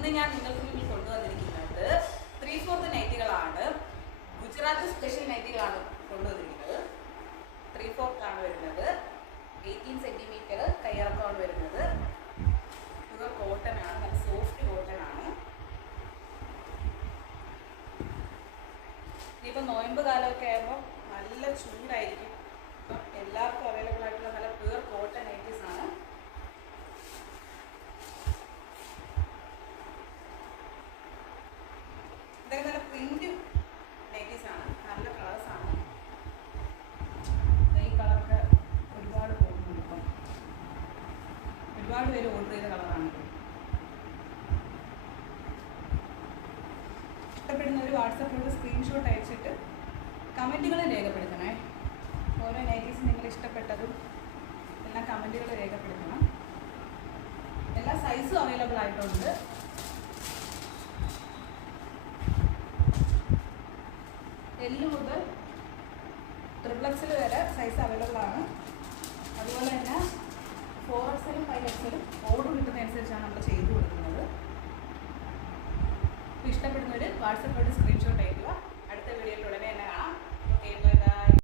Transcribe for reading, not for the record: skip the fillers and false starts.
ഇന്ന് ഞാൻ നിങ്ങൾക്ക് മുന്നിൽ കൊണ്ടുവന്നിരിക്കുന്നത് 3/4 നൈറ്റികളാണ്. ഗുജറാത്ത് സ്പെഷ്യൽ നൈറ്റികളാണ് കൊണ്ടുവന്നിരിക്കുന്നത്. 3/4 ആണ് വരുന്നത്. 18 സെന്റിമീറ്റർ കയ്യിറക്കമാണ് വരുന്നത്. പ്യുവർ കോട്ടൺ ആണ്, നല്ല സോഫ്റ്റ് കോട്ടൺ ആണ്. ഇനിയിപ്പോൾ നോയമ്പ് കാലമൊക്കെ ആകുമ്പോൾ നല്ല ചൂടായിരിക്കും. അപ്പം എല്ലാവർക്കും അവൈലബിൾ ആയിട്ടുള്ള നല്ല പ്യുവർ കോട്ടൺ നൈറ്റീസ് ആണ്. ഇതൊക്കെ നല്ല പ്രിന്റ് നൈറ്റീസ് ആണ്, നല്ല കളേഴ്സ് ആണ്. ഈ കളറൊക്കെ ഒരുപാട് പോകുന്നുണ്ട്. ഇപ്പം ഒരുപാട് പേര് ഓർഡർ ചെയ്ത കളറാണ്. ഇഷ്ടപ്പെടുന്നവർ വാട്സപ്പിലൂടെ സ്ക്രീൻഷോട്ട് അയച്ചിട്ട് കമൻറ്റുകൾ രേഖപ്പെടുത്തണേ. ഓരോ നൈറ്റീസ് നിങ്ങൾ ഇഷ്ടപ്പെട്ടതും എല്ലാം കമൻറ്റുകൾ രേഖപ്പെടുത്തണം. എല്ലാ സൈസും അവൈലബിൾ ആയിട്ടുണ്ട്. L മുതൽ XXL വരെ സൈസ് അവൈലബിൾ ആണ്. അതുപോലെ തന്നെ 4XL 5XL ഓർഡർ കിട്ടുന്നതനുസരിച്ചാണ് നമ്മൾ ചെയ്തു കൊടുക്കുന്നത്. ഇഷ്ടപ്പെടുന്നവർ വാട്സപ്പിലൂടെ